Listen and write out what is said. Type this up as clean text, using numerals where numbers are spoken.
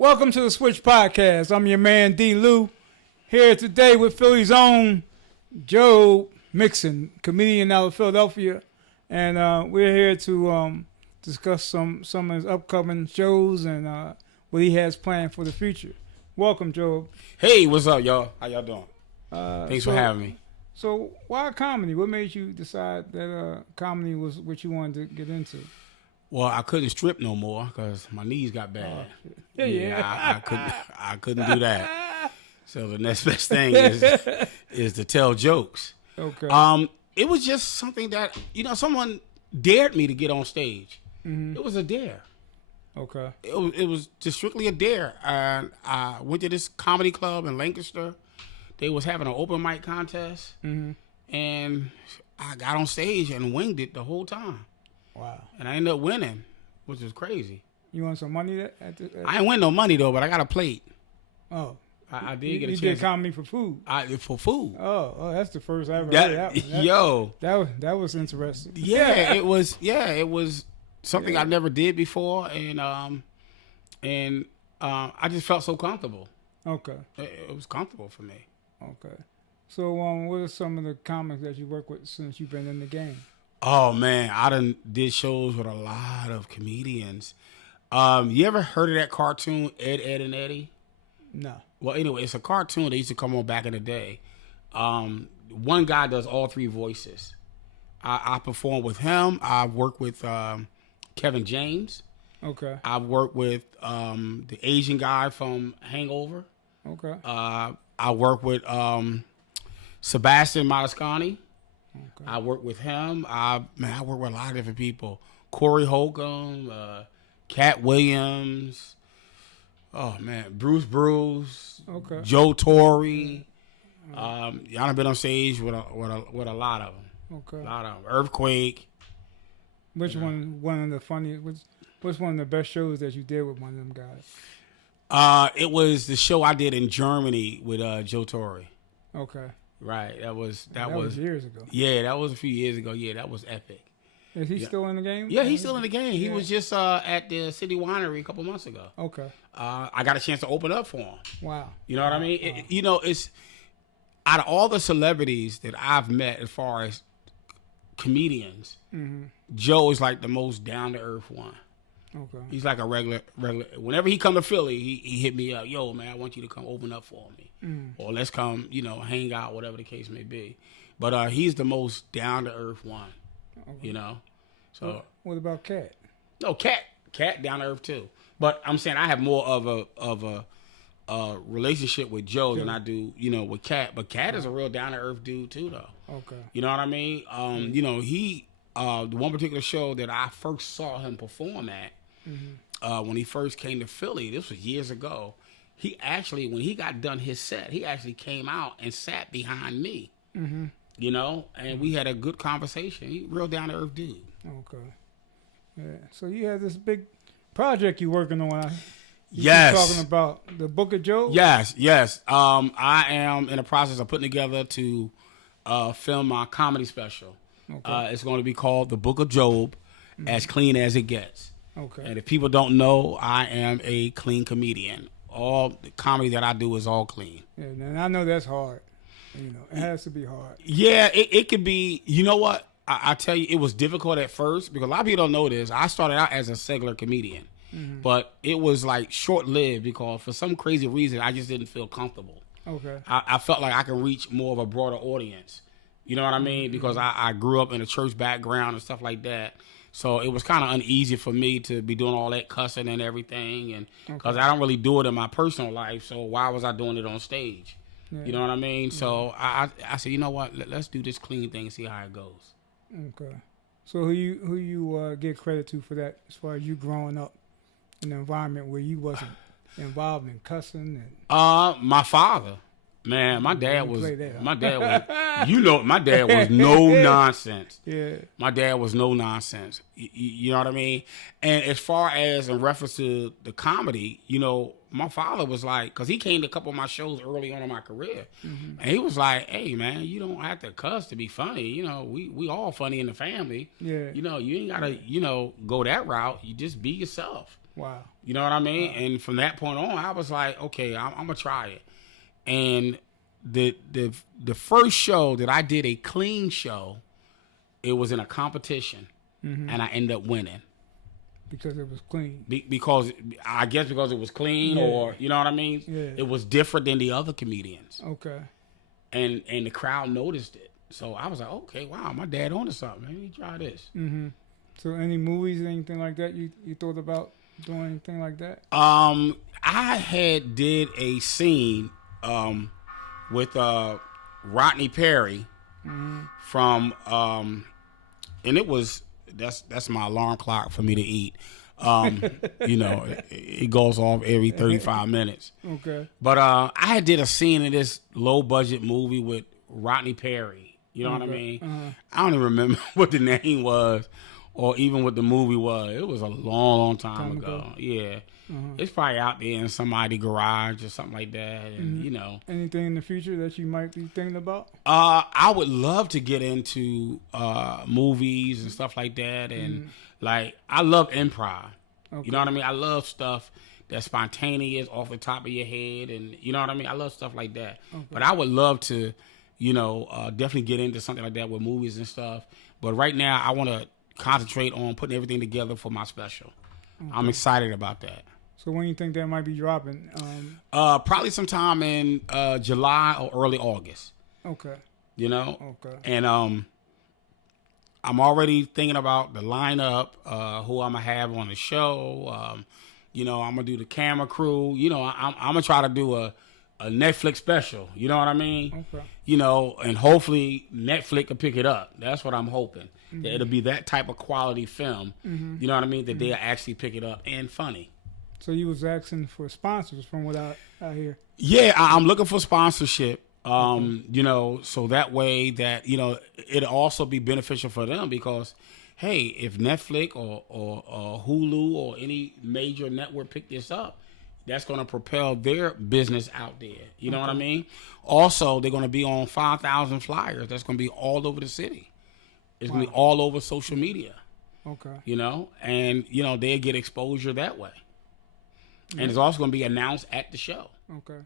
Welcome to the Switch Podcast. I'm your man, D. Lou, here today with Philly's own Jobe Mixon, comedian out of Philadelphia. And we're here to discuss some of his upcoming shows and what he has planned for the future. Welcome, Jobe. Hey, what's up, y'all? How y'all doing? Thanks for having me. So why comedy? What made you decide that comedy was what you wanted to get into? Well, I couldn't strip no more because my knees got bad. I couldn't do that. So the next best thing is to tell jokes. Okay. It was just something that someone dared me to get on stage. Mm-hmm. It was a dare. Okay. It was just strictly a dare. And I went to this comedy club in Lancaster. They was having an open mic contest, and I got on stage and winged it the whole time. Wow. And I ended up winning, which is crazy. You want some money? I ain't win no money, though, but I got a plate. Oh. I did get a chance. You did comedy for food? For food. Oh, that's the first I ever heard that. That was interesting. Yeah, it was something I never did before, and I just felt so comfortable. Okay. It was comfortable for me. Okay. So what are some of the comics that you work with since you've been in the game? Oh, man, I done did shows with a lot of comedians. You ever heard of that cartoon, EdEddnEddy? No. Well, anyway, it's a cartoon that used to come on back in the day. One guy does all three voices. I perform with him. I've worked with Kevin James. Okay. I've worked with the Asian guy from Hangover. Okay. I work with Sebastian Maniscalco. Okay. I work with him. I work with a lot of different people. Corey Holcomb, kattwilliams. Oh man, Bruce. Okay. Joe Torre. Y'all done been on stage with a lot of them. Okay. A lot of them. Earthquake. Which one of the funniest? What's one of the best shows that you did with one of them guys? It was the show I did in Germany with Joe Torre. Okay. Right. That was years ago. Yeah, that was a few years ago. Yeah, that was epic. Is he still in the game? Yeah, he's still in the game. He was just at the City Winery a couple months ago. Okay. I got a chance to open up for him. Wow. You know what I mean? Wow. It's out of all the celebrities that I've met as far as comedians, Joe is like the most down to earth one. Okay. He's like a regular. Whenever he come to Philly, he hit me up. Yo, man, I want you to come open up for me, or let's come, hang out, whatever the case may be. But he's the most down to earth one. Okay. So what about Cat? No, Cat down to earth too. But I'm saying I have more of a relationship with Joe than I do, with Cat. But Cat is a real down to earth dude too, though. Okay. You know what I mean? He the one particular show that I first saw him perform at when he first came to Philly. This was years ago. He actually, when he got done his set, he actually came out and sat behind me. And we had a good conversation. He real down to earth dude. Okay. Yeah. So you had this big project you working on. Yes. Talking about the Book of Jobe? Yes. I am in the process of putting together to film my comedy special. Okay. It's going to be called The Book of Jobe, As Clean as It Gets. Okay. And if people don't know, I am a clean comedian. All the comedy that I do is all clean. Yeah, and I know that's hard. It has to be hard. Yeah, it could be. You know what? I tell you, it was difficult at first because a lot of people don't know this. I started out as a secular comedian, but it was like short-lived because for some crazy reason, I just didn't feel comfortable. Okay. I felt like I could reach more of a broader audience. You know what I mean? Because I grew up in a church background and stuff like that. So it was kind of uneasy for me to be doing all that cussing and everything. And because I don't really do it in my personal life. So why was I doing it on stage? Yeah. You know what I mean? So I said, you know what? Let's do this clean thing and see how it goes. Okay. So who you get credit to for that as far as you growing up in an environment where you wasn't involved in cussing? My father. Man, my dad was no nonsense. Yeah. My dad was no nonsense. You know what I mean? And as far as in reference to the comedy, my father was like, because he came to a couple of my shows early on in my career, and he was like, hey, man, you don't have to cuss to be funny. We all funny in the family. Yeah. You ain't got to, go that route. You just be yourself. Wow. You know what I mean? And from that point on, I was like, okay, I'm gonna try it. And the first show that I did a clean show, it was in a competition, and I ended up winning. Because it was clean. Because I guess because it was clean, or you know what I mean. Yeah. It was different than the other comedians. Okay. And the crowd noticed it. So I was like, okay, wow, my dad on to something. Let me try this. Mm-hmm. So any movies, anything like that, you thought about doing anything like that? I had did a scene with Rodney Perry from and it was that's my alarm clock for me to eat. You know, it goes off every 35 minutes. Okay. But I had did a scene in this low budget movie with Rodney Perry. You know what I mean? I don't even remember what the name was or even what the movie was. It was a long time ago. Yeah. It's probably out there in somebody's garage or something like that. And, you know. Anything in the future that you might be thinking about? I would love to get into movies and stuff like that. And, like, I love improv. Okay. You know what I mean? I love stuff that's spontaneous, off the top of your head. And, you know what I mean? I love stuff like that. Okay. But I would love to, you know, definitely get into something like that with movies and stuff. But right now, I want to concentrate on putting everything together for my special. Okay. I'm excited about that. So when you think that might be dropping? Probably sometime in July or early August. Okay. You know? Okay. And I'm already thinking about the lineup, who I'm going to have on the show. You know, I'm going to do the camera crew. You know, I'm going to try to do a Netflix special. You know what I mean? Okay. You know, and hopefully Netflix will pick it up. That's what I'm hoping. That it'll be that type of quality film. You know what I mean? That they'll actually pick it up and funny. So you was asking for sponsors from what I hear? Yeah, I'm looking for sponsorship. You know, so that way that, you know, it'll also be beneficial for them because, hey, if Netflix or Hulu or any major network pick this up, that's going to propel their business out there. You know what I mean? Also, they're going to be on 5,000 flyers. That's going to be all over the city. It's going to be all over social media. Okay. You know, and, you know, they'll get exposure that way. And it's also going to be announced at the show. Okay.